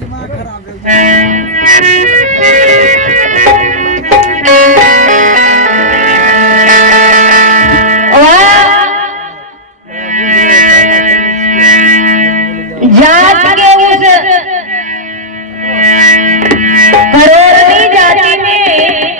दिमाग खराब है। जात के उस करोड़नी जाति में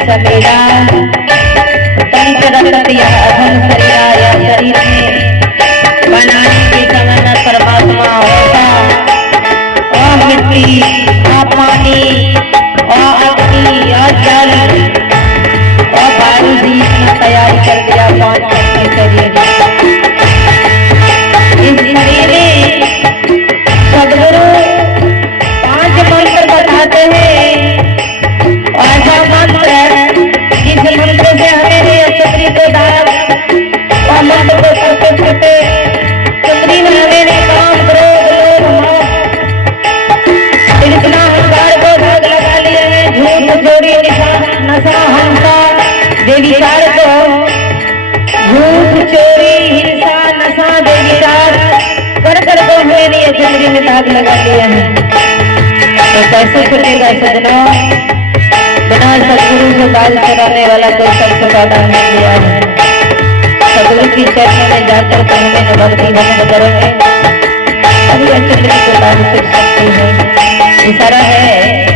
समीरा पंचरत्न अधम शरीरा शरीर में बनाने के समय में परमात्मा होता और मिट्टी और पानी और अग्नि और जल और वायु भी इसने तैयारी कर दिया 5 तत्व के लिए। इस शरीर में सदगुरु 5 मंत्र बताते हैं और ऐसा मंत्र जिस मंत्र से हमें चक्री को दान और मंत्र को करते करते चक्री में हमें काम क्रोध लोभ इतना अहंकार को दाग लगा लिया है। झूठ चोरी नशा हंसा बेविचार को झूठ चोरी हिंसा नशा बेविचार कर कर को मेरी चक्री में दाग लगा लिया है। तो कैसे छूटेगा सजनों? बिना सदगुरु से बाल चढ़ाने वाला कोई सबसे ज्यादा नहीं दिया है। सदगुरु की चरणों में जाकर तो हमें भक्ति भक्त करेंगे अभी चक्री को दाग सीख सकते हैं। इशारा है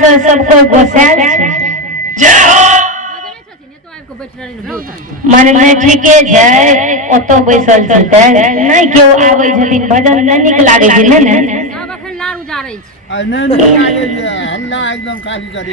से सबको गोसायल मन में ठीके छै ओतो बैसल छै नहीं केओ आबै छथिन भजन नहीं नीक लागे छै ने सब अखन लार उजारै छै आ नहीं नीक लागे छै हल्ला एकदम खाली करे